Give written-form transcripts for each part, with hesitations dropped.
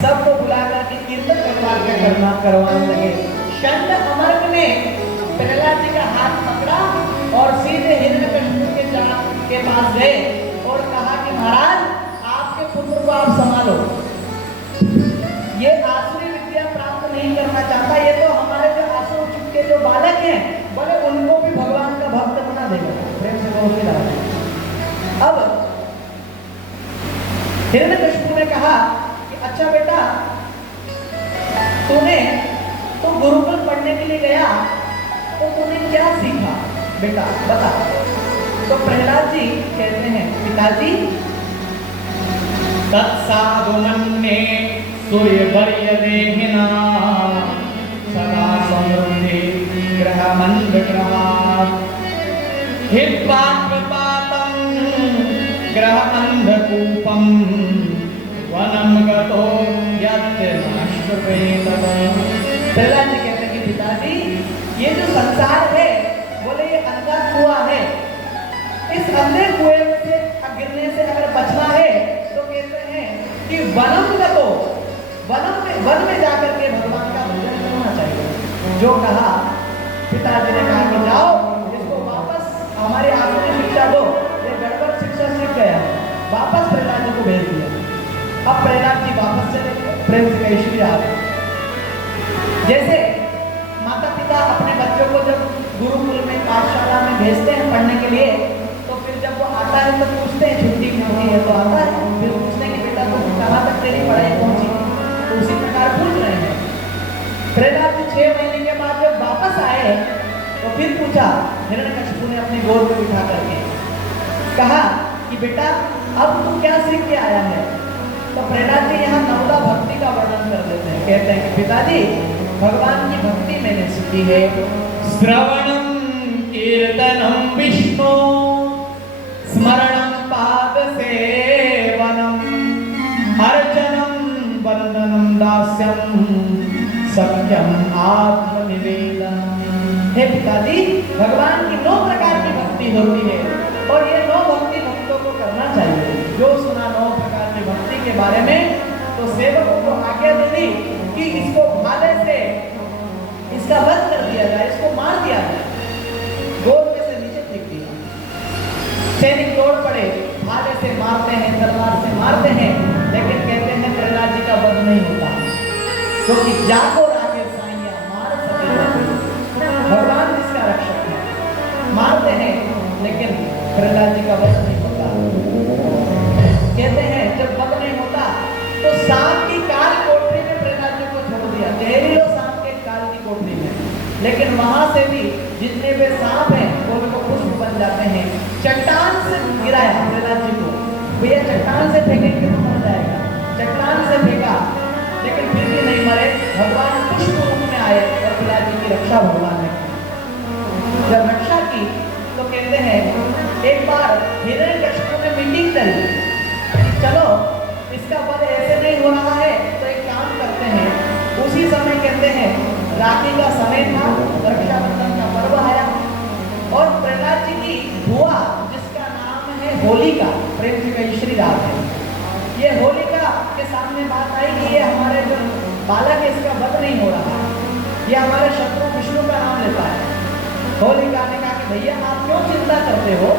सबको बुलाकर के कीर्तन करवाने लगे। शंड अमर्क ने प्रहलाद जी का हाथ पकड़ा और सीधे हिरण्यकशिपु के पास गए और कहा कि महाराज आपके पुत्र को आप संभालो, ये आसुरी विद्या प्राप्त नहीं करना चाहता, ये तो हमारे जो आसुर चुप के जो बालक हैं बोले उनको भी भगवान का भक्त बना देगा। प्रेम से बोल के अब हिरण्यकशिपु ने कहा कि अच्छा बेटा तो गुरुकुल पढ़ने के लिए गया तो तूने क्या सीखा बेटा बता। तो प्रहलाद जी कहते हैं पिताजी तत्साधुमन्ये सूर्यवर्य देहिना सदा समृद्धि ग्रहमन्धग्रहात् हित्वात्मपातं ग्रहमन्धकूपं वनं गतो यत् नाश्वपेतः। प्रहलाद जी कहते हैं कि पिताजी ये जो संसार है बोले ये अंधा कुआं है, इस अंधे कुएं में से गिरने से अगर बचना है तो कहते हैं कि वन में जाकर के भगवान का भजन करना चाहिए। जो कहा पिताजी ने कहा कि जाओ इसको वापस हमारे आसुरी शिक्षा दो, ये गड़बड़ शिक्षा सीख गया, वापस प्रहलाद जी को भेज दिया। अब प्रहलाद जी वापस चले गए। प्रेम से कही श्री राम। जैसे माता पिता अपने बच्चों को जब गुरुकुल में पाठशाला में भेजते हैं पढ़ने के लिए तो फिर जब वो आता है तो पूछते हैं छुट्टी में होती है तो आता है, फिर पूछते हैं कि बेटा तो कहाँ तक तेरी पढ़ाई पहुंची, तो उसी प्रकार पूछ रहे हैं। प्रहलाद जी 6 महीने के बाद जब वापस आए तो फिर पूछा, हिरण्यकशिपु ने अपनी गोद में बिठा करके कहा कि बेटा अब तू क्या सीख के आया है। तो प्रहलाद जी यहाँ नवदा भक्ति का वर्णन कर देते हैं। कहते हैं कि पिताजी भगवान की भक्ति मैंने सीखी है, श्रवणम कीर्तनम विष्णु स्मरणम पाद सेवनम अर्चनम वंदनम दास्यम सत्यम आत्मनिवेदनम। हे पिताजी भगवान की 9 प्रकार की भक्ति होती है और ये 9 भक्ति भक्तों को करना चाहिए। जो सुना 9 प्रकार की भक्ति के बारे में तो सेवकों को आज्ञा दे दी कि इसको भाले से इसका वध कर दिया जाए, इसको मार दिया जाए। गोद में से नीचे फेंक दिया। सैनिक दौड़ पड़े, भाले से मारते हैं, तलवार से मारते हैं, लेकिन कहते हैं प्रहलाद जी का वध नहीं होता क्योंकि जाको रागे साइया मार सके भगवान जिसका रक्षक है। मारते हैं लेकिन प्रहलाद जी का वध नहीं होता। कहते हैं जब वध नहीं होता तो सांप की काल कोठरी में प्रहलाद जी को छोड़ दिया, जहरीलो सांप के काल की कोठरी में, लेकिन वहां से भी जितने भी सांप हैं वो पुष्प बन जाते हैं। चट्टान से गिराया प्रहलाद जी को, भैया चट्टान से फेंकेंगे तो मर जाएगा, चट्टान से फेंका लेकिन फिर भी नहीं मरे। भगवान पुष्प रूप में आए और प्रहलाद जी की रक्षा भगवान ने की। जब रक्षा की तो कहते हैं एक बार हिरण्यकशिपु ने मीटिंग करी, चलो इसका वध ऐसे नहीं हो रहा है तो एक काम करते हैं। उसी समय कहते हैं राखी का समय था, रक्षाबंधन का पर्व आया और प्रहलाद जी की बुआ जिसका नाम है होलिका, प्रेम से कही श्री राम है, ये होलिका के सामने बात आई कि ये हमारे जो बालक है इसका वध नहीं हो रहा, ये हमारे शत्रु विष्णु का नाम लेता है। होलिका ने कहा कि भैया आप क्यों चिंता करते हो,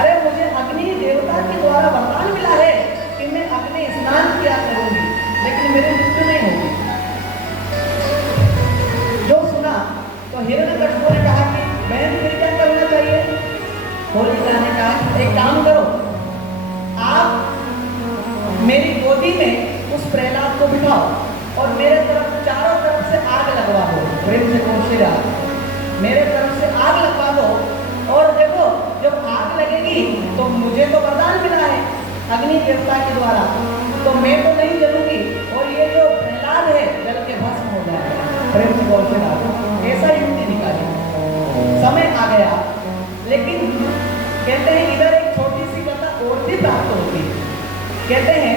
अरे मुझे अग्नि देवता के द्वारा वरदान मिला है कि मैं अग्नि स्नान किया करूंगी लेकिन मेरी मृत्यु नहीं होगी। जो सुना तो हिरण्यकशिपु ने कहा कि बहन फिर क्या करना चाहिए। होलिका ने कहा एक काम करो, आप मेरी गोदी में उस प्रहलाद को बिठाओ और मेरे तरफ चारों तरफ से आग लगवा दो। प्रेम से कोशिश मेरे तरफ से आग लगवा दो और देखो जब आग लगेगी तो मुझे तो वरदान मिला है अग्नि देवता के द्वारा, तो मैं तो नहीं जलूंगी और ये जो प्रहलाद है जल के भस्म हो जाएगा। प्रेम से बोल के ऐसा युक्ति निकाली। समय आ गया लेकिन कहते हैं इधर एक छोटी सी कथा और भी प्राप्त होती है। कहते हैं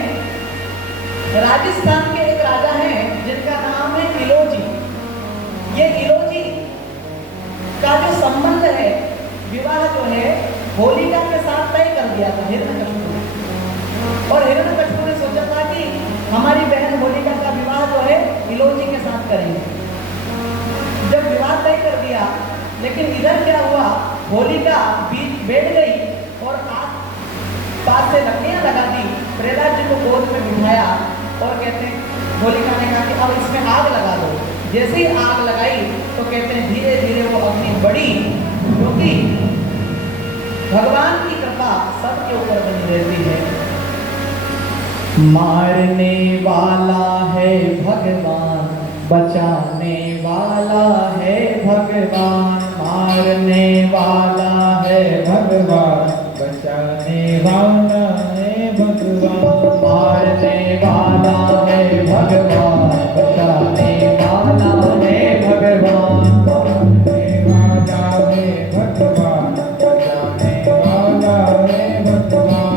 राजस्थान के एक राजा हैं जिनका नाम है इलोजी। ये इलोजी का जो संबंध है विवाह जो है होलिका के साथ तय कर दिया था हिरण्यकशिपु ने। और हिरण्यकशिपु ने सोचा था कि हमारी बहन होलिका का विवाह जो है इलोजी के साथ करेंगे। जब विवाह तय कर दिया, लेकिन इधर क्या हुआ, होलिका बीच बैठ गई और आग पास से लकड़ियां लगा दी, प्रहलाद जी को गोद में बिठाया और कहते हैं, होलिका ने कहा कि अब इसमें आग लगा दो। जैसे ही आग लगाई तो कहते हैं धीरे धीरे वो अग्नि बढ़ी, क्योंकि भगवान की कृपा सबके ऊपर बनी रहती है। मारने वाला है भगवान, बचाने वाला है भगवान, मारने वाला है भगवान, बचाने वाला है भगवान, मारने वाला है भगवान, बचाने वाला है भगवान, मारने वाला है भगवान, बचाने वाला है भगवान।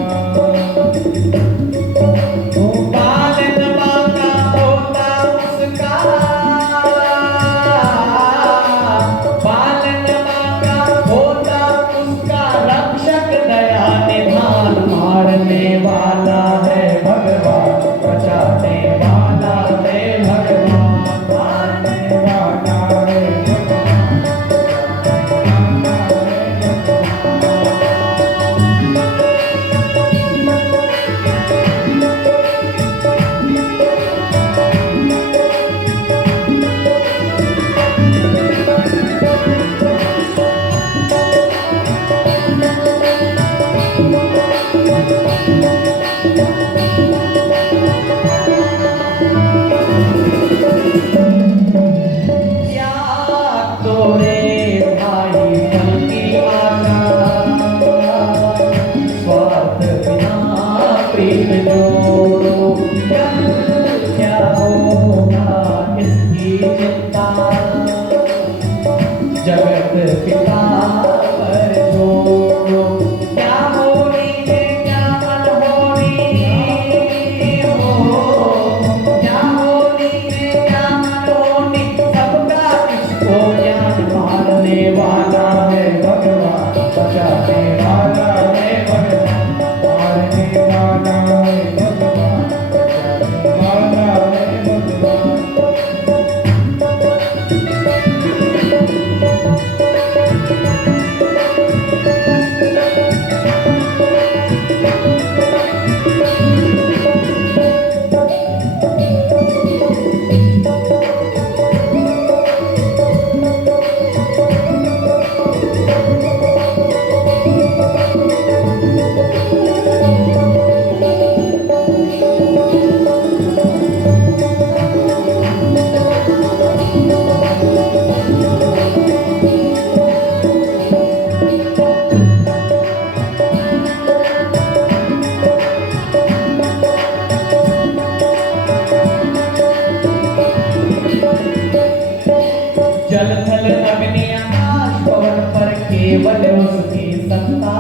केवल उसकी सत्ता,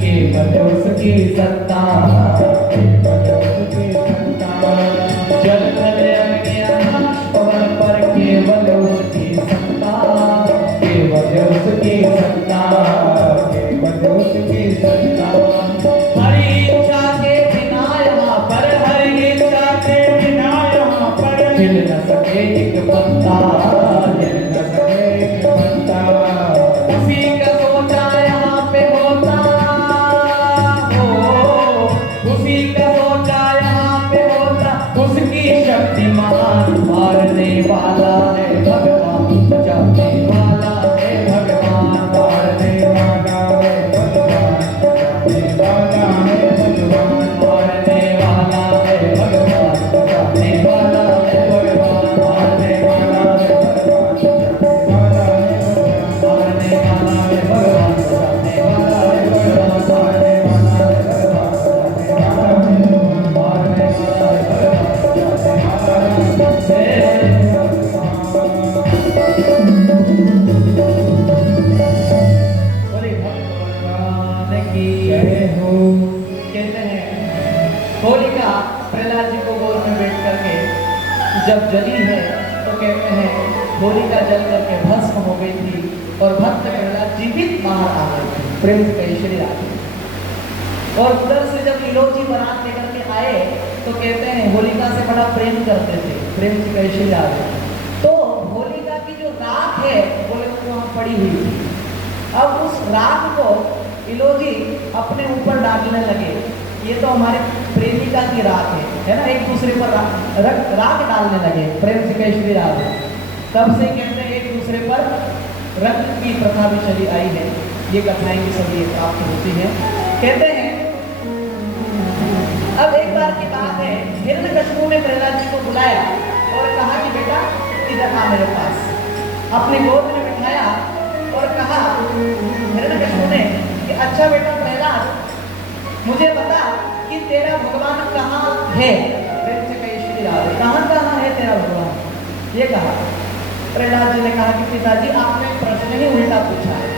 केवल उसकी सत्ता, केवल उसकी सत्ता। जल थल अग्नि आकाश पवन पर केवल उसकी सत्ता, केवल उसकी सत्ता, केवल उसकी सत्ता। हरि इच्छा के बिना यहाँ पर, हरि इच्छा के बिना यहाँ पर हिल न सके एक पत्ता, हिल न सके एक पत्ता। उसी का सोचा यहाँ पे होता हो, उसी का सोचा यहाँ पे होता, उसकी शक्तिमान। मारने वाला है भगवान, बचाने वाला है भगवान, मारने वाला है भगवान, बचाने वाला है भगवान, मारने वाला है भगवान, बचाने वाला है भगवान, मारने वाला है भगवान, बचाने वाला है भगवान, मारने वाला है भगवान, बचाने वाला है भगवान, मारने वाला है भगवान, मारने वाला है भगवान की जय हो। कहते हैं होलिका प्रहलाद जी को गोद में बैठ करके जब जली है तो कहते हैं होलिका जल करके भस्म हो गई थी और भक्त प्रहलाद जीवित बाहर आ गए थे। प्रेम से कहिए श्री राधे। और उधर से जब इलोजी बारात लेकर के आए तो कहते हैं होलिका से बड़ा प्रेम करते थे, प्रेम से कैसे जा रहे। तो होलिका की जो राख है बोले वो वहाँ पड़ी हुई थी। अब उस राख को इलोजी अपने ऊपर डालने लगे। ये तो हमारे प्रेमिका की राख है ना, एक दूसरे पर राख डालने लगे, प्रेम से कैसे राख। तब से कहते हैं एक दूसरे पर रंग की प्रथा भी चली आई है। ये कथाएं भी सब ये प्राप्त होती हैं। कहते हैं अब एक बार की बात है, हिरण्यकश्यप ने प्रहलाद जी को बुलाया और कहा कि बेटा इधर आ मेरे पास, अपने गोद में बिठाया और कहा हिरण्यकश्यप ने कि अच्छा बेटा प्रहलाद, मुझे बता कि तेरा भगवान कहाँ है। प्रेम से कही श्री राधे, कहाँ है तेरा भगवान, ये कहा। प्रहलाद जी ने कहा कि पिताजी आपने प्रश्न ही उल्टा पूछा है।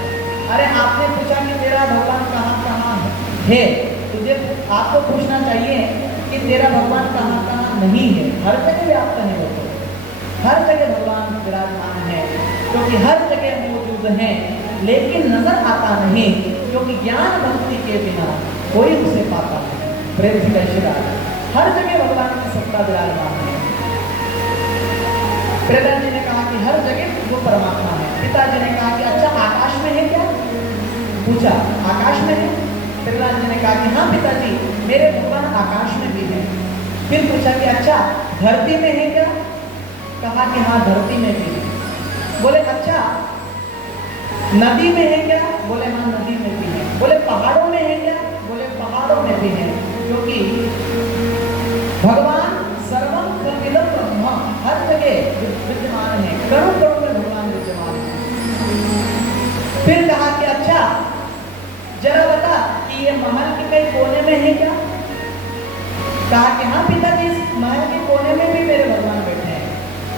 अरे आपने पूछा कि तेरा भगवान कहाँ है, तुझे आपको पूछना चाहिए कि तेरा भगवान कहाँ नहीं है। हर जगह व्याप्त है वो, हर जगह भगवान विराजमान है, क्योंकि हर जगह मौजूद है, लेकिन नजर आता नहीं, क्योंकि ज्ञान भक्ति के बिना कोई उसे पाता नहीं। प्रेम से कैसे राधे, हर जगह भगवान की सत्ता विराजमान है। प्रहलाद जी ने कहा कि हर जगह वो परमात्मा है। पिताजी ने कहा कि अच्छा आकाश में है क्या, पूछा आकाश में है। प्रहलाद जी ने कहा कि हाँ पिताजी मेरे भगवान आकाश में भी है। फिर पूछा कि अच्छा धरती में है क्या, कहा कि हाँ धरती में भी है। बोले अच्छा नदी में है क्या, बोले हाँ नदी में भी है। बोले पहाड़ों में है क्या, बोले पहाड़ों में भी है, क्योंकि भगवान सर्वम खल्विदं ब्रह्म हर जगह विद्यमान है, करोड़ करोड़ में भगवान विद्यमान है। फिर कहा कि अच्छा जरा बता कि ये महल के कई कोने में है क्या, कहा कि हाँ पिताजी इस महल के कोने में भी मेरे भगवान बैठे हैं।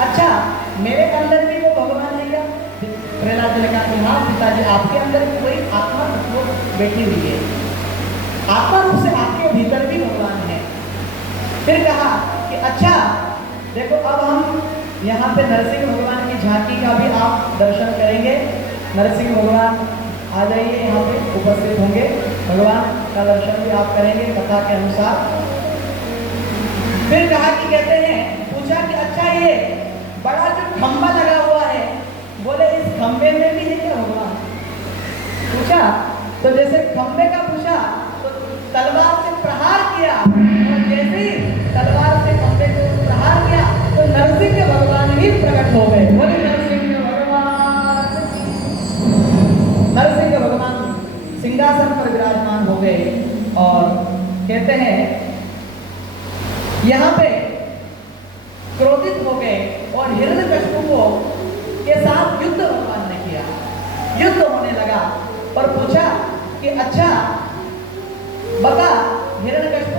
अच्छा मेरे अंदर भी वो भगवान है क्या। प्रहलाद जी ने कहा कि हाँ पिताजी आपके अंदर भी वही आत्मा वो बैठी हुई है, आत्मा रूप से आपके भीतर भी भगवान है। फिर कहा कि अच्छा देखो अब हम यहाँ पे नरसिंह भगवान की झांकी का भी आप दर्शन करेंगे। नरसिंह भगवान आ जाइए, यहाँ पे उपस्थित होंगे, भगवान का दर्शन भी आप करेंगे कथा के अनुसार। फिर कहा कि कहते हैं, पूछा कि अच्छा ये बड़ा जो खंबा लगा हुआ है, बोले इस खंबे में भी है क्या भगवान, पूछा। तो जैसे खंबे का पूछा तो तलवार से प्रहार किया, और जैसे ही तलवार से खंबे को प्रहार किया तो नरसिंह भगवान ही प्रकट हो गए। बोले नरसिंह भगवान, नरसिंह भगवान सिंहासन पर विराजमान हो गए। और कहते हैं यहाँ पे क्रोधित हो गए और हिरण्यकश्यप को के साथ युद्ध भगवान ने किया। युद्ध होने लगा और पूछा कि अच्छा बता हिरण्यकश्यप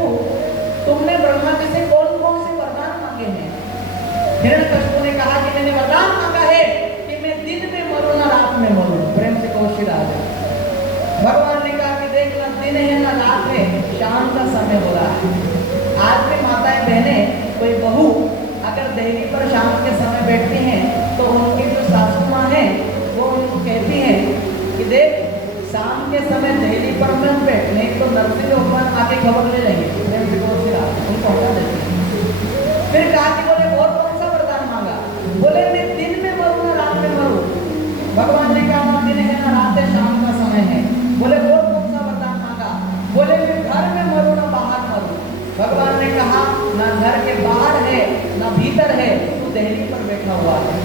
तुमने ब्रह्मा जी से कौन कौन से वरदान मांगे हैं। हिरण्यकश्यप ने कहा कि मैंने वरदान मांगा है कि मैं दिन में मरूं ना रात में मरूं। प्रेम से कौशी राजा, भगवान ने कहा कि देख ना दिन है ना रात है, शाम का समय हो रहा है। आज भी माताएं बहनें कोई बहू अगर दहली पर शाम के समय बैठती हैं तो उनकी जो सासू माँ है वो उनको कहती हैं कि देख शाम के समय दहली पर मत बैठ, नहीं तो नरसिंह भगवान आके खबर ले लेंगे। उनको हटा देते हैं। फिर कहा कि बोले और कौन सा वरदान मांगा, बोले मैं दिन में मरूं ना रात में मरूं। भगवान ने कहा ना दिन है ना रात है, शाम का समय है। बोले और कौन सा वरदान मांगा, बोले मैं घर में मरूं ना बाहर मरूं। भगवान ने कहा ना घर के बाहर है ना भीतर है, तो दहली पर बैठा हुआ है।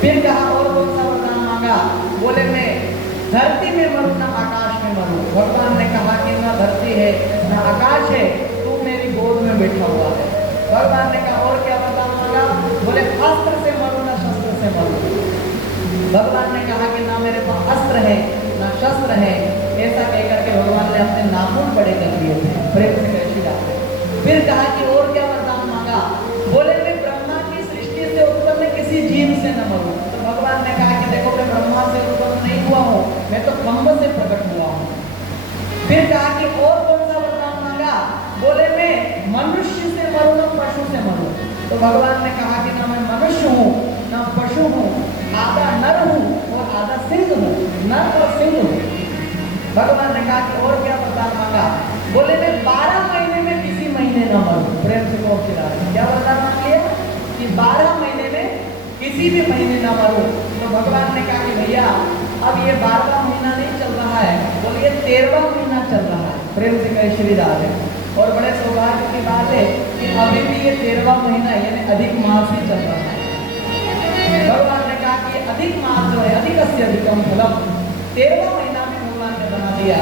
फिर कहा और कौन सा वरदान मांगा, बोले मैं धरती में मरूं ना आकाश में मरूं। भगवान ने कहा कि ना धरती है ना आकाश है, तू मेरी गोद में बैठा हुआ है। भगवान ने कहा और क्या वरदान मांगा, बोले अस्त्र से मरूं ना शस्त्र से मरूं। भगवान ने कहा कि ना मेरे पास अस्त्र है ना शस्त्र है। ऐसा कहकर के भगवान ने अपने नाखून बड़े कर दिए थे। प्रेम से कैसी बात है। फिर कहा कि और क्या वरदान मांगा, बोले मैं ब्रह्मा की सृष्टि से उत्पन्न किसी जीव से न मरूं। तो भगवान ने कहा कि देखो मैं ब्रह्मा से उत्पन्न नहीं हुआ हूँ, मैं तो खंभ से प्रकट हुआ हूँ। फिर कहा कि और कौन सा वरदान मांगा, बोले मैं मनुष्य से मरूं ना पशु से मरूं। तो भगवान ने कहा कि ना मैं मनुष्य हूँ ना पशु हूँ, आधा नर हूँ और आधा सिंह हूँ, नर और सिंह हूँ। भगवान ने कहा कि और क्या वरदान मांगा, बोले मैं 12 महीने में किसी महीने न मरूं। प्रेम से कहो श्रीराम। क्या वरदान मांग लिया कि 12 महीने में किसी भी महीने न मरूं। तो भगवान ने कहा कि भैया अब ये 12वां महीना नहीं चल रहा है, बोलिए 13वां महीना चल रहा है। प्रेम से कहे श्री राधे। और बड़े सौभाग्य की बात है कि अभी भी ये 13वां महीना यानी अधिक मास ही चल रहा है। भगवान ने कहा कि अधिक मास जो है अधिक से अधिकम फलम, 13वां महीना भी भगवान ने बना दिया।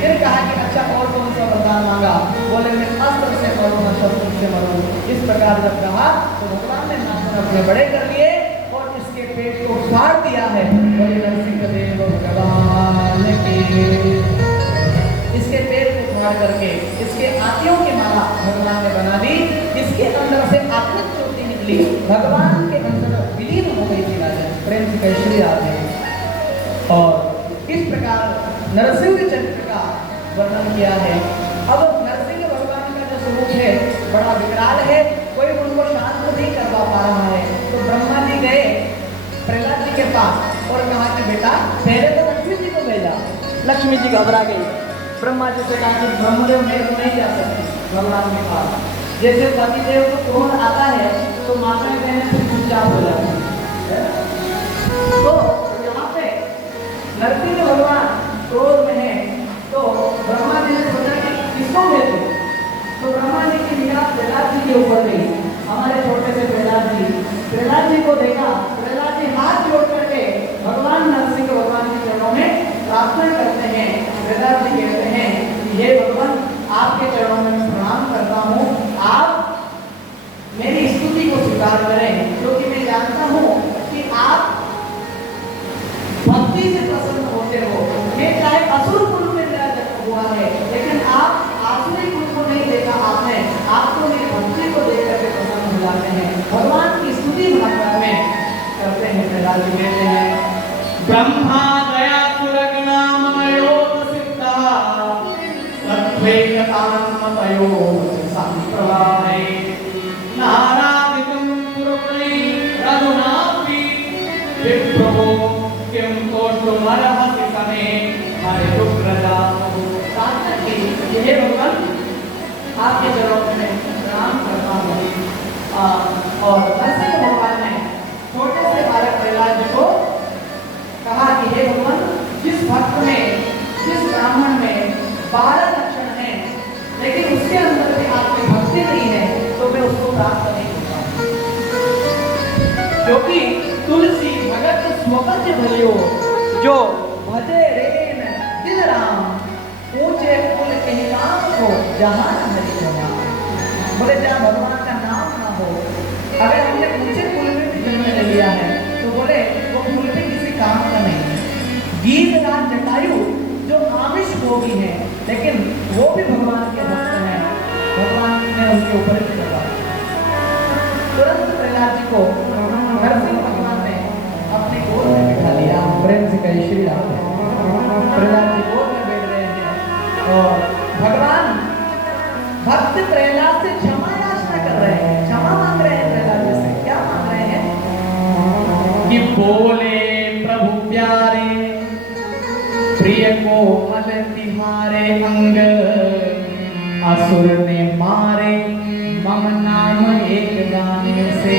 फिर कहा कि अच्छा और कौन सा वरदान मांगा, बोले मैं अस्त्र से मरूं न शत्रु से मरूं। इस प्रकार जब कहा तो भगवान ने नाखून अपने बड़े कर लिए और इसके पेट को फाड़ दिया है। बोले नरसिंहदेव भगवान की। इसके पेट को फाड़ करके इसके आतियों की माला भगवान ने बना दी। इसके अंदर से आत्मिक ज्योति निकली, भगवान के अंदर विलीन हो गई थी राजा। प्रेम से कहे श्री राधे। और इस प्रकार नरसिंह चरित्र का वर्णन किया है। अब नरसिंह भगवान का जो स्वरूप है बड़ा विकराल है, कोई उनको शांत नहीं करवा पा रहा है। तो ब्रह्मा जी गए प्रहलाद जी के पास और कहा कि बेटा पहले तो लक्ष्मी जी को भेजा। लक्ष्मी जी घबरा गई। ब्रह्मा जी से कहा कि ब्रह्मदेव मैं तो नहीं जा सकती भगवान के पास। जैसे पतिदेव को क्रोध आता है तो माताएं बहनें फिर चुपचाप हो जाती है। तो यहाँ पे नरसिंह भगवान क्रोध में है तो ब्रह्मा जी ने सोचा कि किसको भेजूं। तो ब्रह्मा जी की निगाह प्रहलाद जी के ऊपर गई। हमारे छोटे से प्रहलाद जी को देखा। प्रहलाद जी हाथ जोड़ करके भगवान नरसिंह भगवान के चरणों में प्रार्थना करते हैं। प्रहलाद जी कहते हैं कि हे भगवान आपके चरणों में मैं प्रणाम करता हूँ, आप मेरी स्तुति को स्वीकार करें, क्योंकि मैं जानता हूँ कि आप भक्ति से प्रसन्न होते हो। मैं चाहे असुर कुल में मेरा जन्म हुआ है, लेकिन आप आसुरी कुल को नहीं देखा आपने, आपको मेरी भक्ति को देख करके प्रसन्न हो जाते हैं। भगवान की स्तुति भगवान में करते हैं। प्रहलाद जी कहते हैं ब्रह्मा दया सुरगनामयो सिद्धा तत्वैकतान्मतयो संप्रवाहे नारादितं पुरुषै रघुनाथी विप्रभो किं तोष्टुमर्हसि समे हरे दुग्रजा। प्रार्थना की हे भगवान आपके चरणों में प्रणाम करता हूँ। और नरसिंह भगवान ने छोटे से बालक प्रहलाद जी को कहा कि हे भगवान जिस भक्त में जिस ब्राह्मण में 12 लक्षण हैं लेकिन उसके अंदर भी आपकी भक्ति नहीं है तो मैं उसको प्राप्त नहीं करता। क्योंकि तुलसी भगत स्वपच भलियो जो भजे रेन दिल राम ऊंचे कुल के नाम को जहां हरि जमा। बोले जहाँ भगवान का नाम ना हो, अगर हमने ऊंचे कुल में भी जन्म ले लिया है तो बोले वो कुल भी किसी काम का नहीं है। गीत राज जटायु जो आमिष भोगी है लेकिन वो भी भगवान के भक्त हैं, भगवान ने उनके ऊपर भी चढ़ा। तुरंत प्रहलाद जी को नरसिंह भगवान ने अपने गोद में बिठा लिया। प्रेम से कहे श्री राम। प्रहलाद जी गोद में बैठ रहे हैं और भगवान भक्त प्रहलाद से क्षमा याचना कर रहे हैं, क्षमा मांग रहे हैं प्रहलाद जी से। क्या मांग रहे हैं कि बोले प्रभु प्यारे प्रिय को मल तिहारे अंग असुर ने मारे मम नाम एक गाने से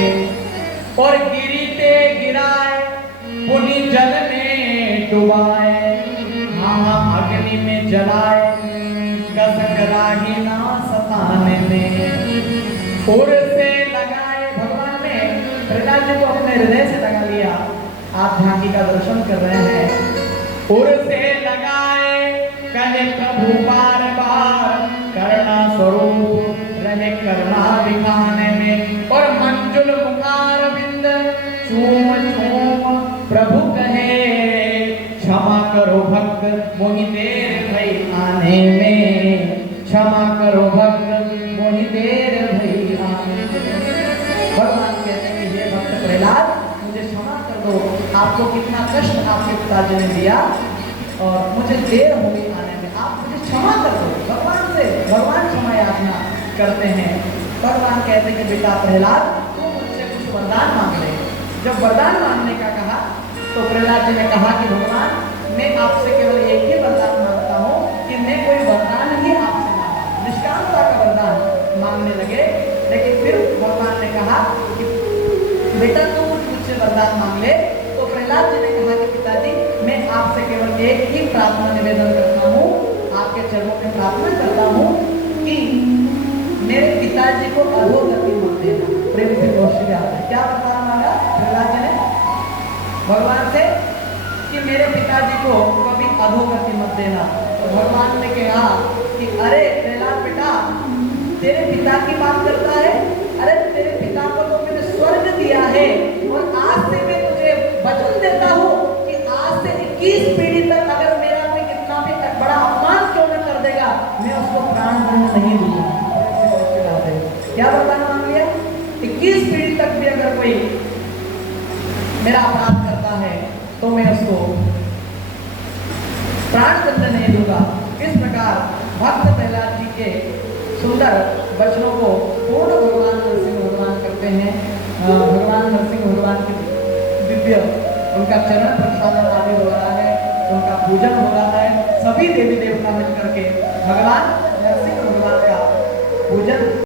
और गिरीते गिराए पुनि जल में डुबाए हाँ अग्नि में जलाए कसक राही ना सताने में उर से लगाए। भगवान ने प्रहलाद जी को अपने हृदय से लगा लिया। आप झांकी का दर्शन कर रहे हैं। उर से लगाए कहे प्रभु बार बार करुणा स्वरूप रहे करुणा दिखाने में और मंजुल मुखार बिंद चूम चूम प्रभु कहे क्षमा करो भक्त मोहि देर भई आने में, क्षमा करो भक्त मोहि देर भई आने में। भगवान कहते हैं ये भक्त प्रहलाद मुझे क्षमा कर दो, आपको कितना कष्ट आपके पिताजी ने दिया और मुझे देर हो गई आने में, आप मुझे क्षमा कर दो। भगवान क्षमा याचना करते हैं। भगवान कहते हैं कि बेटा प्रहलाद तू मुझसे कुछ वरदान मांग ले। जब वरदान मांगने का कहा तो प्रहलाद जी ने कहा कि भगवान मैं आपसे केवल एक ही वरदान मांगता हूँ कि मैं कोई वरदान ही आपसे मांगा, निष्कामता का वरदान मांग मांगने लगे, लेकिन फिर भगवान ने कहा कि बेटा तू मुझसे वरदान मांग ले। तो प्रहलाद जी ने कहा कि पिताजी मैं आपसे केवल एक ही प्रार्थना निवेदन करता हूँ, आपके चरणों में प्रार्थना करता हूँ कि मेरे पिताजी को अधोगति मत देना। प्रेम से घोषित है, क्या वरदान मांगा प्रहलाद जी ने भगवान से कि मेरे पिताजी को कभी अधोगति मत देना। तो भगवान ने कहा कि अरे प्रहलाद बेटा तेरे पिता की बात करता है, अरे तेरे पिता को तो मैंने स्वर्ग दिया है और आज से मैं तुझे वचन देता हूँ कि आज से 21 पीढ़ी तक अगर मेरा कोई कितना भी बड़ा अपमान क्यों न कर देगा, मैं उसको प्राण दंड नहीं दूंगा। क्या वरदान मांग लिया? 21 पीढ़ी तक भी अगर कोई मेरा अपराध करता है तो मैं उसको प्राण दंड नहीं दूंगा। इस प्रकार भक्त प्रहलाद जी के सुंदर वचनों को पूर्ण भगवान नरसिंह भगवान करते हैं। भगवान नरसिंह भगवान की दिव्य उनका चरण प्रसाद आदि हो रहा है, उनका पूजन हो रहा है। सभी देवी देवता मिल करके भगवान नरसिंह भगवान का पूजन